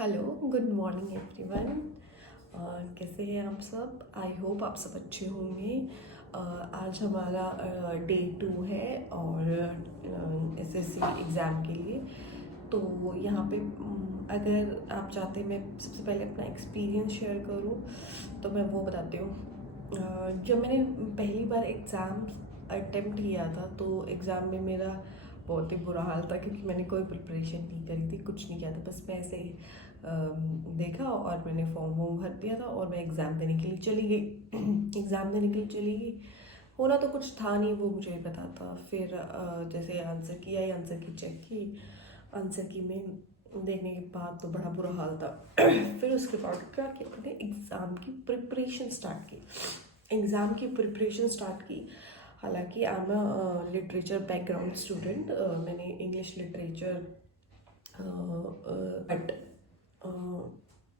Hello, good morning everyone. कैसे हैं आप सब? आई होप आप सब अच्छे होंगे। आज हमारा डे 2 है और एसएससी एग्ज़ाम के लिए। तो यहाँ पे अगर आप चाहते हैं मैं सबसे पहले अपना एक्सपीरियंस शेयर करूँ तो मैं वो बताती हूँ। जब मैंने पहली बार एग्ज़ाम अटेम्प्ट किया था तो एग्ज़ाम में मेरा बहुत ही बुरा हाल था, क्योंकि मैंने कोई प्रिपरेशन नहीं करी थी, कुछ नहीं किया था, बस मैं ऐसे ही देखा और मैंने फॉर्म वॉर्म भर दिया था और मैं एग्ज़ाम देने के लिए चली गई। एग्ज़ाम देने के लिए चली गई। होना तो कुछ था नहीं, वो मुझे ही पता था। फिर जैसे आंसर किया या आंसर की चेक की, आंसर की में देखने के बाद तो बड़ा बुरा हाल था। फिर उसके बाद क्या किया, मैंने एग्ज़ाम की प्रिपरेशन स्टार्ट की। हालांकि I am a literature background student. मैंने इंग्लिश लिटरेचर, बट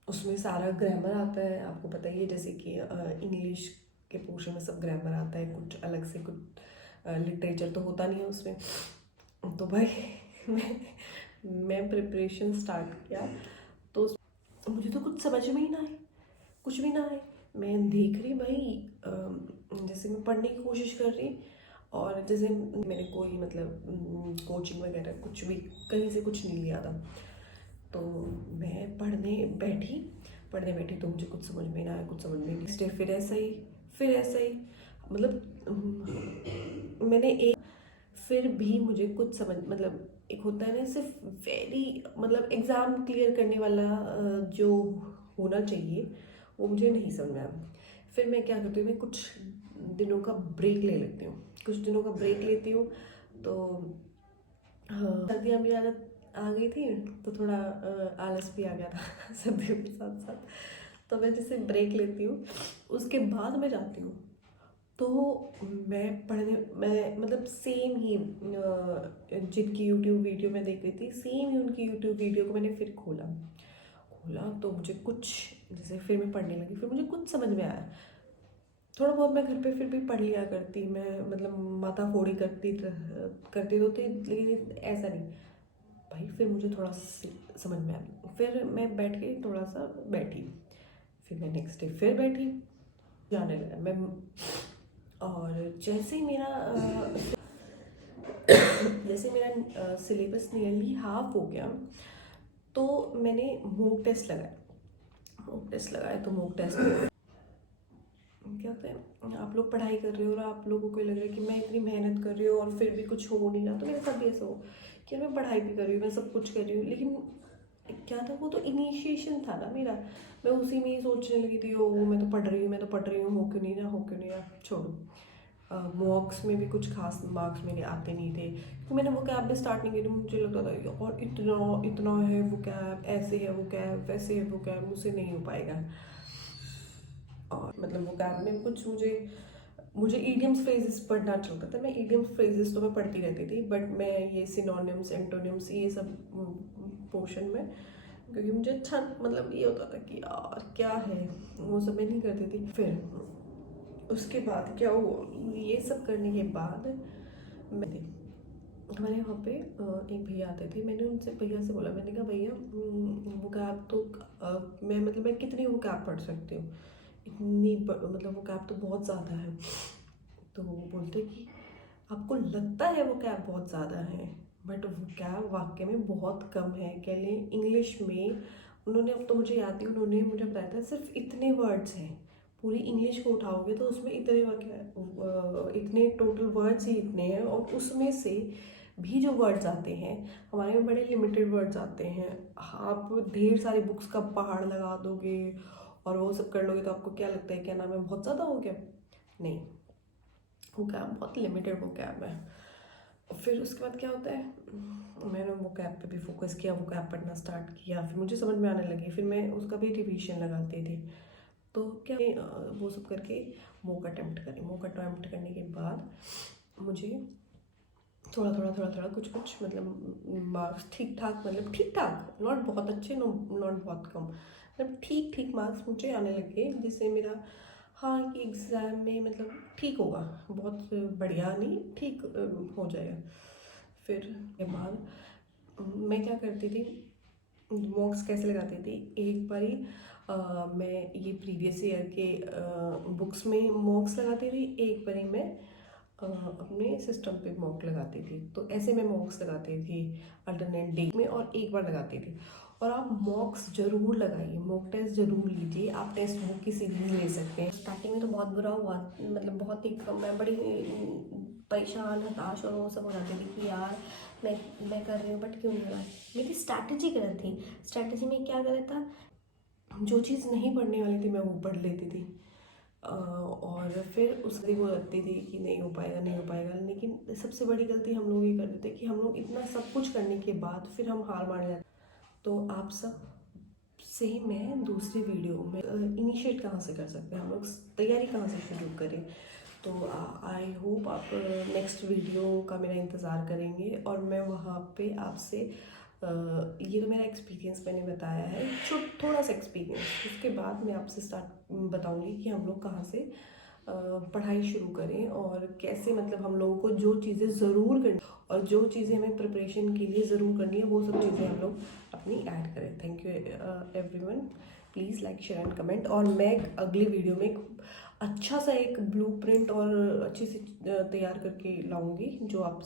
उसमें सारा ग्रामर आता है, आपको पता ही है। जैसे कि इंग्लिश के पोर्शन में सब ग्रामर आता है, कुछ अलग से कुछ लिटरेचर तो होता नहीं है उसमें। तो भाई मैं मैं प्रिपरेशन स्टार्ट किया तो मुझे तो कुछ समझ में ही ना आए, कुछ भी ना आए। मैं देख रही भाई, जैसे मैं पढ़ने की कोशिश कर रही और जैसे मैंने कोई मतलब कोचिंग वगैरह कुछ भी कहीं से कुछ नहीं लिया था। तो मैं पढ़ने बैठी तो मुझे कुछ समझ में ना आया, कुछ समझ में नहीं। नेक्स्ट डे फिर ऐसा ही मतलब मैंने एक फिर भी मुझे कुछ समझ मतलब एक होता है ना, सिर्फ वेरी मतलब एग्ज़ाम क्लियर करने वाला जो होना चाहिए वो मुझे नहीं समझ में आया। फिर मैं क्या करती हूँ, मैं कुछ दिनों का ब्रेक ले लेती हूँ। कुछ दिनों का ब्रेक लेती हूँ तो हाँ, सर्दियाँ भी आ गई थी तो थोड़ा आलस भी आ गया था सर्दियों के साथ साथ। तो मैं जैसे ब्रेक लेती हूँ उसके बाद मैं जाती हूँ तो मैं मतलब सेम ही जिनकी यूट्यूब वीडियो मैं देख रही थी, सेम ही उनकी यूट्यूब वीडियो को मैंने फिर खोला खोला तो मुझे कुछ जैसे फिर मैं पढ़ने लगी, फिर मुझे कुछ समझ में आया। थोड़ा बहुत मैं घर पे फिर भी पढ़ लिया करती, मैं मतलब माथा फोड़ी करती तो थी, लेकिन ऐसा नहीं। भाई फिर मुझे थोड़ा समझ में आया, फिर मैं बैठ के थोड़ा सा बैठी, फिर मैं नेक्स्ट डे फिर बैठी, जाने लगा मैं। और जैसे मेरा सिलेबस नियरली हाफ हो गया तो मैंने मॉक टेस्ट लगाए तो मॉक टेस्ट में क्या होता है, आप लोग पढ़ाई कर रहे हो और आप लोगों को लग रहा है कि मैं इतनी मेहनत कर रही हूँ और फिर भी कुछ हो नहीं रहा। तो मेरे साथ भी ऐसा हो कि मैं पढ़ाई भी कर रही हूँ, मैं सब कुछ कर रही हूँ, लेकिन क्या था, वो तो इनिशिएशन था ना मेरा। मैं उसी में ही सोचने लगी थी, ओ मैं तो पढ़ रही हूँ, हो क्यों नहीं रहा, छोड़ो। मॉक्स में भी कुछ खास मार्क्स मेरे आते नहीं थे, क्योंकि मैंने वो कैब भी स्टार्ट नहीं की थी। मुझे लगता था और इतना इतना है वो कैब, ऐसे है वो कैब, वैसे है वो कैब, मुझसे नहीं हो पाएगा। और मतलब वो कैब में कुछ मुझे ईडियम्स फ्रेजेस पढ़ना चलता था। मैं ईडियम्स फ्रेजेस तो मैं पढ़ती रहती थी, बट मैं ये सिनोनिम्स एंटोनिम्स ये सब पोर्शन में, क्योंकि मुझे अच्छा मतलब ये होता था कि यार क्या है, वो सब मैं नहीं करती थी। फिर उसके बाद क्या हुआ, ये सब करने के बाद मैं हमारे यहाँ पे एक भैया आते थे। मैंने उनसे भैया से बोला, मैंने कहा भैया वो कैब तो मैं कितनी वो कैब पढ़ सकती हूँ, मतलब वो कैब तो बहुत ज़्यादा है। तो वो बोलते कि आपको लगता है वो कैब बहुत ज़्यादा है, बट वो कैब वाकई में बहुत कम है। कह लें इंग्लिश में उन्होंने, अब तो मुझे याद नहीं, उन्होंने मुझे बताया था सिर्फ इतने वर्ड्स हैं। पूरी इंग्लिश को उठाओगे तो उसमें इतने टोटल वर्ड्स ही इतने हैं, और उसमें से भी जो वर्ड्स आते हैं हमारे में बड़े लिमिटेड वर्ड्स आते हैं। आप ढेर सारी बुक्स का पहाड़ लगा दोगे और वो सब कर लोगे तो आपको क्या लगता है, क्या नाम है, बहुत ज़्यादा हो गया? नहीं, वो कैब बहुत लिमिटेड वो कैब है। फिर उसके बाद क्या होता है, मैंने वो कैब पे भी फोकस किया, वो कैब पढ़ना स्टार्ट किया, फिर मुझे समझ में आने लगी, फिर मैं उसका भी रिवीजन लगाती थी। तो क्या वो सब करके मॉक अटेम्प्ट करने के बाद मुझे थोड़ा कुछ कुछ मतलब मार्क्स ठीक ठाक, मतलब ठीक ठाक, नॉट बहुत अच्छे, नॉट बहुत कम, मतलब ठीक ठीक मार्क्स मुझे आने लगे, जिससे मेरा हाँ कि एग्ज़ाम में मतलब ठीक होगा, बहुत बढ़िया नहीं, ठीक हो जाएगा। फिर के बाद मैं क्या करती थी, मॉक्स कैसे लगाती थी। एक बारी मैं ये प्रीवियस ईयर के बुक्स में मॉक्स लगाती थी, एक बारी मैं अपने सिस्टम पे मॉक लगाती थी। तो ऐसे मैं मॉक्स लगाती थी अल्टरनेट डे में, और एक बार लगाती थी। और आप मॉक्स ज़रूर लगाइए, मॉक टेस्ट ज़रूर लीजिए। आप टेस्ट बुक की सीरीज ले सकते हैं। स्टार्टिंग में तो बहुत बुरा हुआ, मतलब बहुत ही मैं बड़ी परेशान, हताश और वो सब हो जाती थी कि यार मैं कर रही हूँ बट क्यों नहीं हो रहा है। मेरी स्ट्रैटेजी गलत थी। स्ट्रैटेजी में क्या गलत था, जो चीज़ नहीं पढ़ने वाली थी मैं वो पढ़ लेती थी, और फिर उसकी वो लगती थी कि नहीं हो पाएगा नहीं हो पाएगा। लेकिन सबसे बड़ी गलती हम लोग ये करते थे कि हम लोग इतना सब कुछ करने के बाद फिर हम हार मान जाते। तो आप सब से मैं दूसरी वीडियो में इनिशिएट कहाँ से कर सकते हैं, हम लोग तैयारी कहाँ से शुरू करें। तो आई होप आप नेक्स्ट वीडियो का मेरा इंतज़ार करेंगे, और मैं वहाँ पे आपसे ये तो मेरा एक्सपीरियंस मैंने बताया है, थोड़ा सा एक्सपीरियंस। उसके बाद मैं आपसे स्टार्ट बताऊँगी कि हम लोग कहाँ से पढ़ाई शुरू करें, और कैसे मतलब हम लोगों को जो चीज़ें ज़रूर करनी और जो चीज़ें हमें प्रिपरेशन के लिए ज़रूर करनी है वो सब चीज़ें हम लोग अपनी ऐड करें। Thank you everyone, please like share and comment. और मैं अगली वीडियो में एक अच्छा सा एक ब्लूप्रिंट और अच्छी सी तैयार करके लाऊंगी जो आप